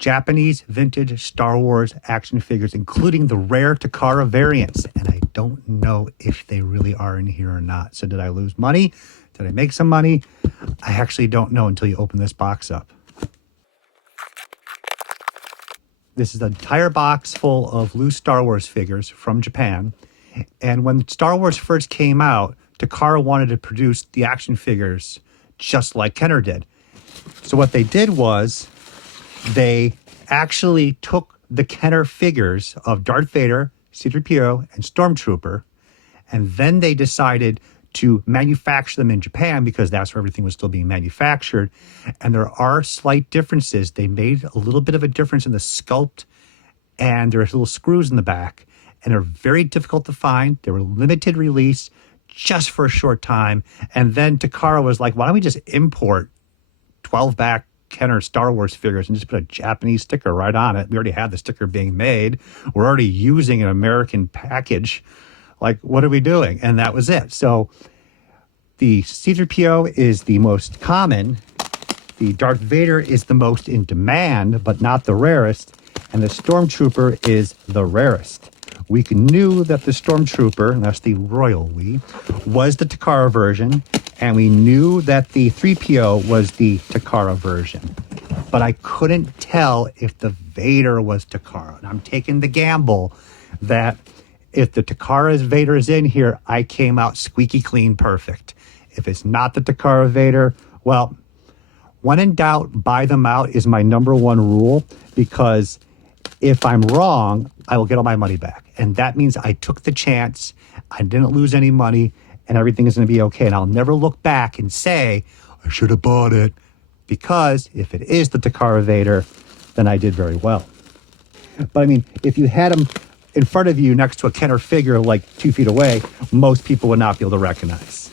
Japanese vintage Star Wars action figures, including the rare Takara Variants. And I don't know if they really are in here or not. So did I lose money? Did I make some money? I actually don't know until you open this box up. This is an entire box full of loose Star Wars figures from Japan. And when Star Wars first came out, Takara wanted to produce the action figures just like Kenner did. So what they did was they actually took the Kenner figures of Darth Vader, C-3PO, and Stormtrooper, and then they decided to manufacture them in Japan because that's where everything was still being manufactured. And there are slight differences. They made a little bit of a difference in the sculpt, and there's little screws in the back, and they're very difficult to find. They were limited release just for a short time. And then Takara was like, why don't we just import 12-back Kenner Star Wars figures and just put a Japanese sticker right on it? We already have the sticker being made. We're already using an American package. Like, what are we doing? And that was it. So the C-3PO is the most common. The Darth Vader is the most in demand, but not the rarest. And the Stormtrooper is the rarest. We knew that the Stormtrooper, and that's the royal we, was the Takara version. And we knew that the 3PO was the Takara version. But I couldn't tell if the Vader was Takara. And I'm taking the gamble that if the Takara's Vader is in here, I came out squeaky clean perfect. If it's not the Takara Vader, well, when in doubt, buy them out is my number one rule, because if I'm wrong, I will get all my money back. And that means I took the chance, I didn't lose any money, and everything is going to be okay. And I'll never look back and say, I should have bought it. Because if it is the Takara Vader, then I did very well. But I mean, if you had them in front of you next to a Kenner figure like 2 feet away, most people would not be able to recognize.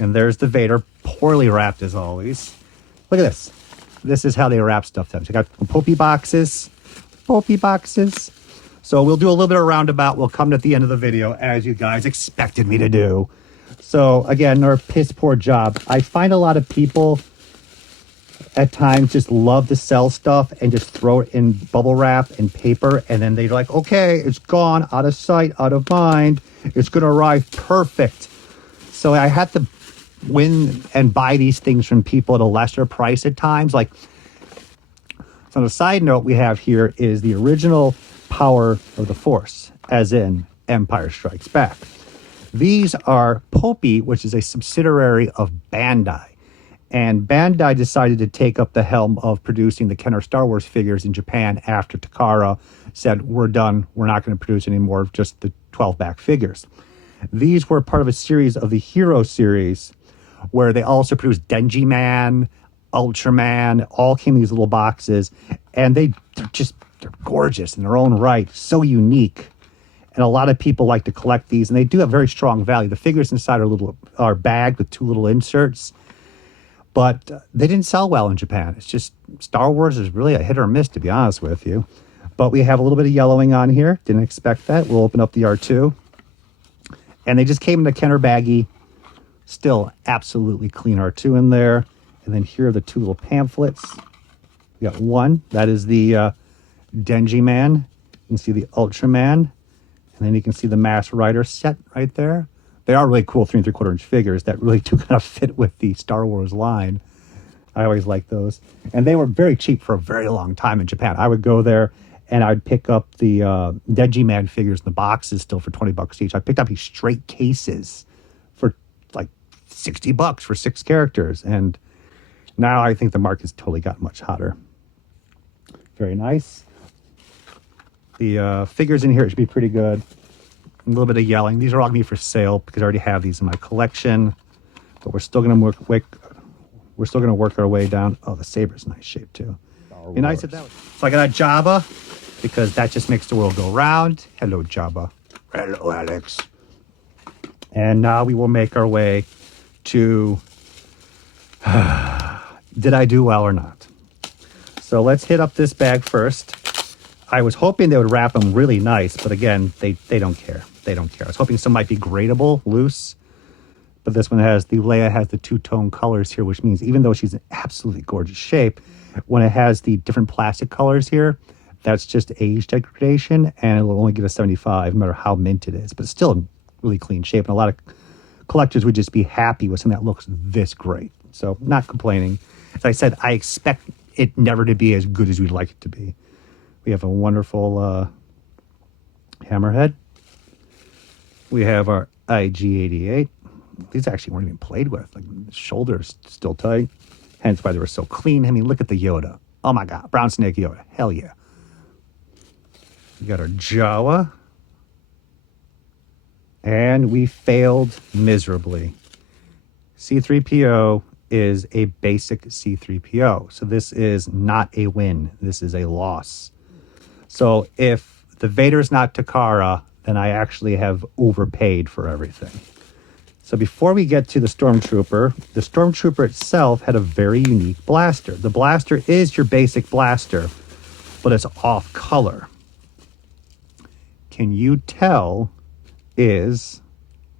And there's the Vader, poorly wrapped as always. Look at this. This is how they wrap stuff up. So you got Popy boxes. Popy boxes. So we'll do a little bit of roundabout. We'll come at the end of the video, as you guys expected me to do. So again, our piss poor job. I find a lot of people at times just love to sell stuff and just throw it in bubble wrap and paper, and then they're like, okay, it's gone, out of sight, out of mind, it's going to arrive perfect. So I had to win and buy these things from people at a lesser price at times. Like, so on a side note we have here is the original Power of the Force, as in Empire Strikes Back. These are Popy, which is a subsidiary of Bandai. And Bandai decided to take up the helm of producing the Kenner Star Wars figures in Japan after Takara said, we're done, we're not going to produce any more of just the 12-back figures. These were part of a series of the Hero series, where they also produced Denji Man, Ultraman, all came in these little boxes. And they're gorgeous in their own right, so unique. And a lot of people like to collect these, and they do have very strong value. The figures inside are bagged with 2 little inserts. But they didn't sell well in Japan. It's just Star Wars is really a hit or miss, to be honest with you. But we have a little bit of yellowing on here. Didn't expect that. We'll open up the R2. And they just came in a Kenner baggie. Still absolutely clean R2 in there. And then here are the 2 little pamphlets. We got one. That is the Denji Man. You can see the Ultraman. And then you can see the Mass Rider set right there. They are really cool 3 3/4 inch figures that really do kind of fit with the Star Wars line. I always like those. And they were very cheap for a very long time in Japan. I would go there and I'd pick up the Denji Man figures in the boxes still for $20 each. I picked up these straight cases for like $60 for 6 characters. And now I think the market's totally gotten much hotter. Very nice. The figures in here should be pretty good. A little bit of yelling. These are all going to be for sale because I already have these in my collection. But we're still going to work our way down. Oh, the saber's nice shape too. Be nice if that was. So I got a Jabba because that just makes the world go round. Hello, Jabba. Hello, Alex. And now we will make our way to did I do well or not? So let's hit up this bag first. I was hoping they would wrap them really nice, but again, they don't care. They don't care. I was hoping some might be gradable, loose, But this one has, the Leia has the two-tone colors here, which means even though she's an absolutely gorgeous shape, when it has the different plastic colors here, that's just age degradation, and it'll only get a 75, no matter how mint it is. But it's still in really clean shape, and a lot of collectors would just be happy with something that looks this great. So not complaining. As I said, I expect it never to be as good as we'd like it to be. We have a wonderful hammerhead. We have our IG-88. These actually weren't even played with. Like, the shoulder's still tight. Hence why they were so clean. I mean, look at the Yoda. Oh my God, brown snake Yoda. Hell yeah. We got our Jawa. And we failed miserably. C-3PO is a basic C-3PO. So this is not a win. This is a loss. So if the Vader's not Takara, then I actually have overpaid for everything. So before we get to the Stormtrooper itself had a very unique blaster. The blaster is your basic blaster, but it's off color. Can you tell is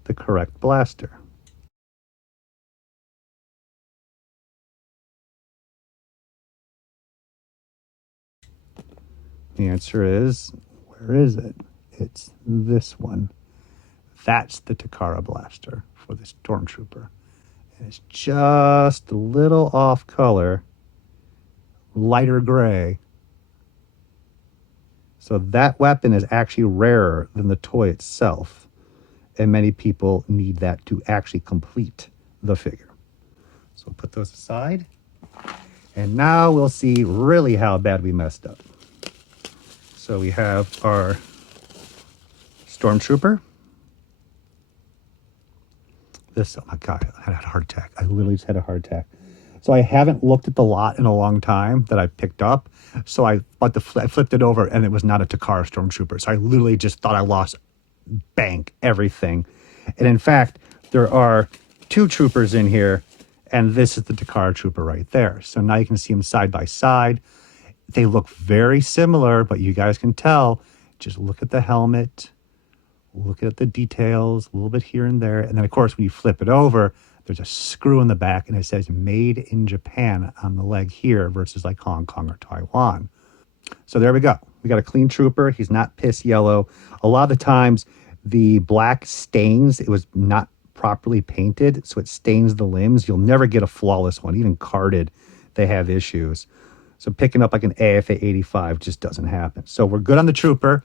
the correct blaster? The answer is, where is it? It's this one. That's the Takara blaster for the Stormtrooper. It's just a little off color, lighter gray. So that weapon is actually rarer than the toy itself. And many people need that to actually complete the figure. So we'll put those aside. And now we'll see really how bad we messed up. So we have our Stormtrooper. This, oh my God, I had a heart attack. I literally just had a heart attack. So I haven't looked at the lot in a long time that I picked up. So I flipped it over and it was not a Takara Stormtrooper. So I literally just thought I lost everything. And in fact, there are two troopers in here, and this is the Takara Trooper right there. So now you can see them side by side. They look very similar, but you guys can tell. Just look at the helmet. Look at the details, a little bit here and there. And then, of course, when you flip it over, there's a screw in the back, and it says made in Japan on the leg here versus like Hong Kong or Taiwan. So there we go. We got a clean trooper. He's not piss yellow. A lot of the times, the black stains. It was not properly painted, so it stains the limbs. You'll never get a flawless one. Even carded, they have issues. So picking up like an AFA 85 just doesn't happen. So we're good on the trooper,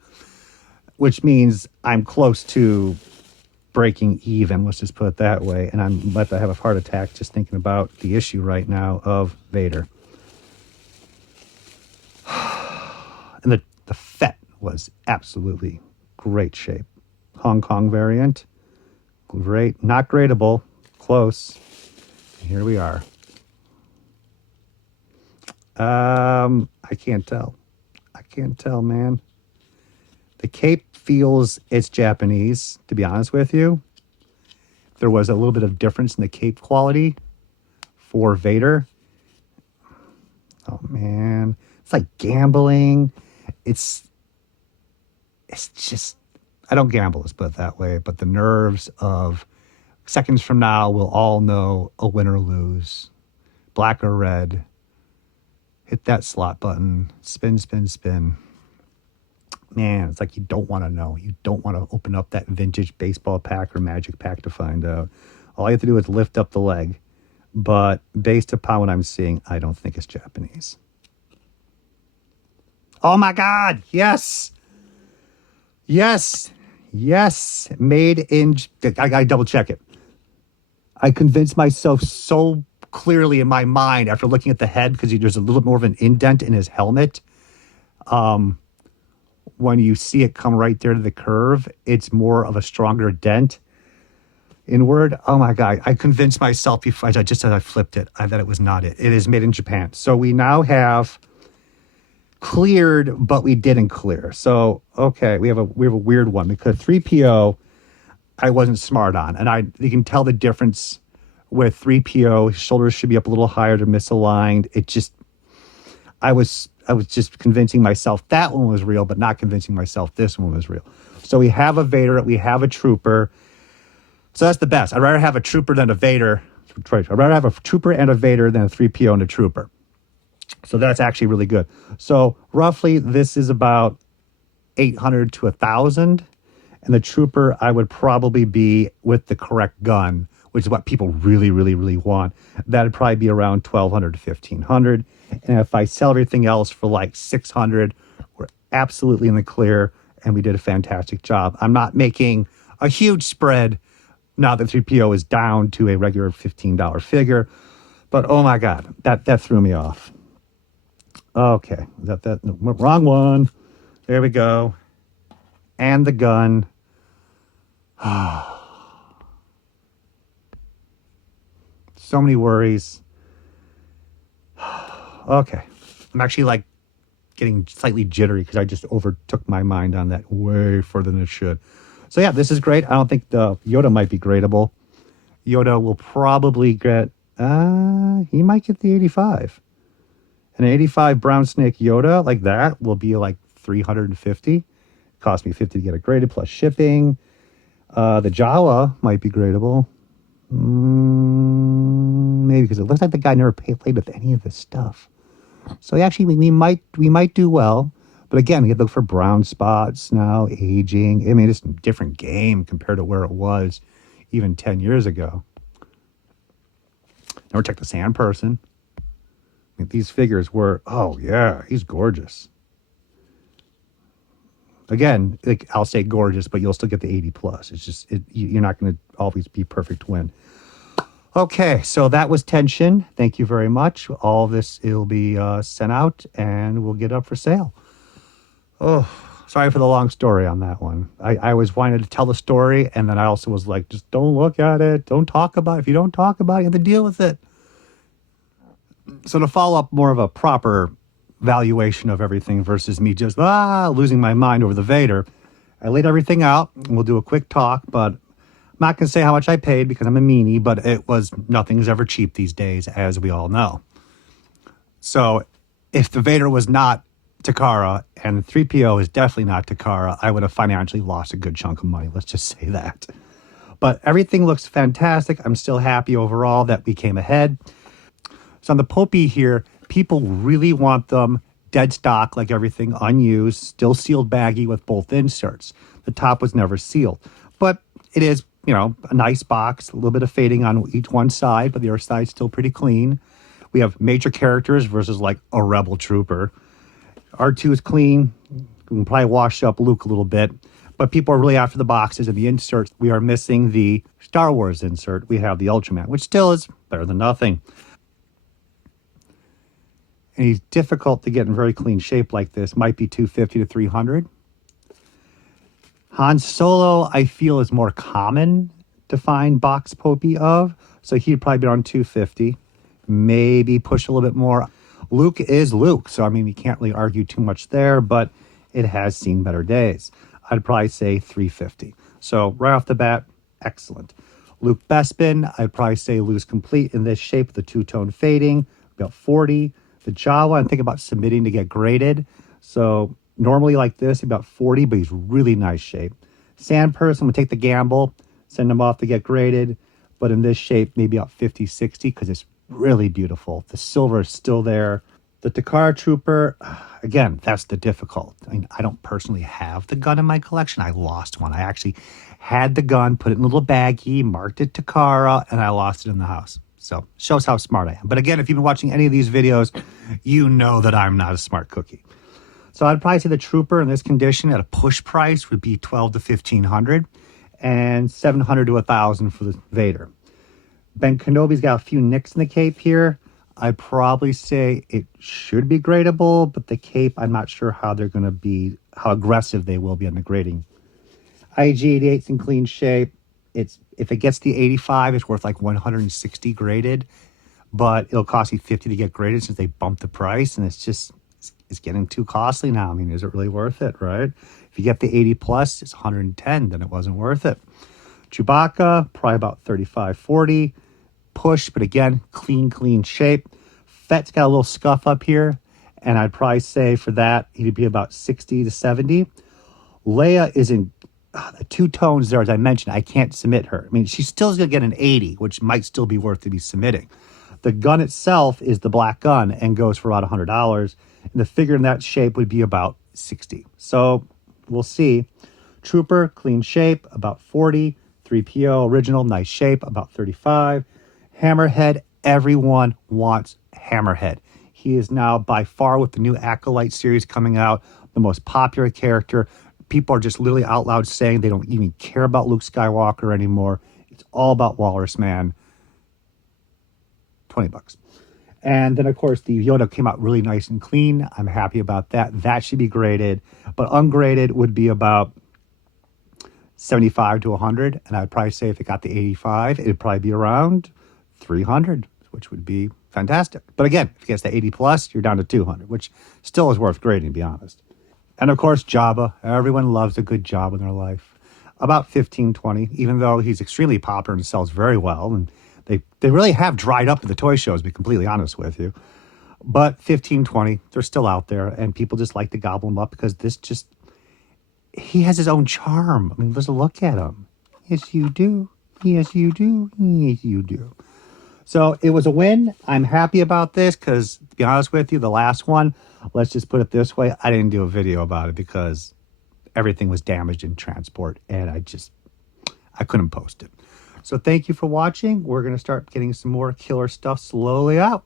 which means I'm close to breaking even, let's just put it that way. And I'm about to have a heart attack just thinking about the issue right now of Vader. And the Fett was absolutely great shape. Hong Kong variant, great, not gradable, close. And here we are. I can't tell. I can't tell, man. The cape feels it's Japanese, to be honest with you. There was a little bit of difference in the cape quality for Vader. Oh, man. It's like gambling. It's just, I don't gamble, let's put it that way, but the nerves of seconds from now, we'll all know a win or lose. Black or red. Hit that slot button. Spin, spin, spin. Man, it's like you don't want to know. You don't want to open up that vintage baseball pack or magic pack to find out. All you have to do is lift up the leg. But based upon what I'm seeing, I don't think it's Japanese. Oh my God, yes. Yes, yes. Made in, I gotta double check it. I convinced myself so clearly in my mind after looking at the head, because there's a little more of an indent in his helmet. When you see it come right there to the curve, it's more of a stronger dent inward. Oh my God. I convinced myself before I just said I flipped it, that it was not it. It is made in Japan. So we now have cleared, but we didn't clear. So, okay, we have a weird one because 3PO, I wasn't smart on. And you can tell the difference with 3PO. His shoulders should be up a little higher, they're misaligned. It just, I was just convincing myself that one was real, but not convincing myself this one was real. So we have a Vader, we have a trooper. So that's the best. I'd rather have a trooper than a Vader. I'd rather have a trooper and a Vader than a 3PO and a trooper. So that's actually really good. So roughly this is about 800 to 1,000. And the trooper, I would probably be with the correct gun, which is what people really, really, really want. That'd probably be around 1,200 to 1,500. And if I sell everything else for like 600, we're absolutely in the clear, and we did a fantastic job. I'm not making a huge spread now that 3PO is down to a regular $15 figure. But oh my God, that threw me off. Okay, wrong one. There we go. And the gun. So many worries. Okay. I'm actually like getting slightly jittery because I just overtook my mind on that way further than it should. So yeah, this is great. I don't think the Yoda might be gradable. Yoda will probably get, he might get the 85. An 85 brown snake Yoda like that will be like 350. Cost me 50 to get it graded plus shipping. The Jawa might be gradable. Maybe because it looks like the guy never played with any of this stuff. So actually, we might do well. But again, we have to look for brown spots now, aging. I mean, it's a different game compared to where it was even 10 years ago. Never check the sand person. I mean, these figures were, oh yeah, he's gorgeous. Again, like I'll say gorgeous, but you'll still get the 80 plus. It's just, you're not going to always be perfect win. Okay, so that was Tension. Thank you very much. All this, it'll be sent out and we'll get up for sale. Oh, sorry for the long story on that one. I always wanted to tell the story, and then I also was like, just don't look at it. Don't talk about it. If you don't talk about it, you have to deal with it. So to follow up more of a proper valuation of everything versus me just losing my mind over the Vader, I laid everything out, and we'll do a quick talk, but I'm not going to say how much I paid because I'm a meanie, but nothing's ever cheap these days, as we all know. So if the Vader was not Takara and 3PO is definitely not Takara, I would have financially lost a good chunk of money. Let's just say that. But everything looks fantastic. I'm still happy overall that we came ahead. So on the Popy here, people really want them dead stock, like everything, unused, still sealed baggy with both inserts. The top was never sealed. But it is, a nice box, a little bit of fading on each one side, but the other side's still pretty clean. We have major characters versus like a rebel trooper. R2 is clean. We can probably wash up Luke a little bit. But people are really after the boxes and the inserts. We are missing the Star Wars insert. We have the Ultraman, which still is better than nothing. And he's difficult to get in very clean shape like this. Might be 250 to 300. Han Solo, I feel, is more common to find box Popy of. So he'd probably be around 250. Maybe push a little bit more. Luke is Luke. So, I mean, we can't really argue too much there, but it has seen better days. I'd probably say 350. So right off the bat, excellent. Luke Bespin, I'd probably say loose complete in this shape with the two-tone fading, about 40. The Jawa, I'm thinking about submitting to get graded. So normally like this, about 40, but he's really nice shape. Sand person would take the gamble, send him off to get graded. But in this shape, maybe about 50, 60, because it's really beautiful. The silver is still there. The Takara Trooper, again, that's the difficult. I mean, I don't personally have the gun in my collection. I lost one. I actually had the gun, put it in a little baggie, marked it Takara, and I lost it in the house. So shows how smart I am. But again, if you've been watching any of these videos, you know that I'm not a smart cookie. So I'd probably say the Trooper in this condition at a push price would be 12 to 1500 and 700 to 1000 for the Vader. Ben Kenobi's got a few nicks in the cape here. I'd probably say it should be gradable, but the cape, I'm not sure how they're going to be, how aggressive they will be on the grading. IG-88's in clean shape. If it gets the 85, it's worth like 160 graded, but it'll cost you 50 to get graded since they bumped the price, and it's getting too costly now. I mean, is it really worth it, right? If you get the 80 plus, it's 110, then it wasn't worth it. Chewbacca, probably about 35, 40. Push, but again, clean shape. Fett's got a little scuff up here, and I'd probably say for that, he'd be about 60 to 70. Leia is in the two tones there, as I mentioned, I can't submit her. I mean, she's still going to get an 80, which might still be worth to be submitting. The gun itself is the black gun and goes for about $100. And the figure in that shape would be about 60. So we'll see. Trooper, clean shape, about 40. 3PO, original, nice shape, about 35. Hammerhead, everyone wants Hammerhead. He is now by far, with the new Acolyte series coming out, the most popular character. People are just literally out loud saying they don't even care about Luke Skywalker anymore. It's all about Walrus Man. $20. And then, of course, the Yoda came out really nice and clean. I'm happy about that. That should be graded. But ungraded would be about 75 to 100. And I'd probably say if it got the 85, it'd probably be around 300, which would be fantastic. But again, if it gets the 80 plus, you're down to 200, which still is worth grading, to be honest. And of course, Jabba. Everyone loves a good Jabba in their life. About 15, 20, even though he's extremely popular and sells very well. And they really have dried up at the toy shows, to be completely honest with you. But 15, 20, they're still out there. And people just like to gobble them up because he has his own charm. I mean, let's look at him. Yes, you do. Yes, you do. Yes, you do. So it was a win. I'm happy about this because, to be honest with you, the last one, let's just put it this way, I didn't do a video about it because everything was damaged in transport and I couldn't post it. So thank you for watching. We're going to start getting some more killer stuff slowly out.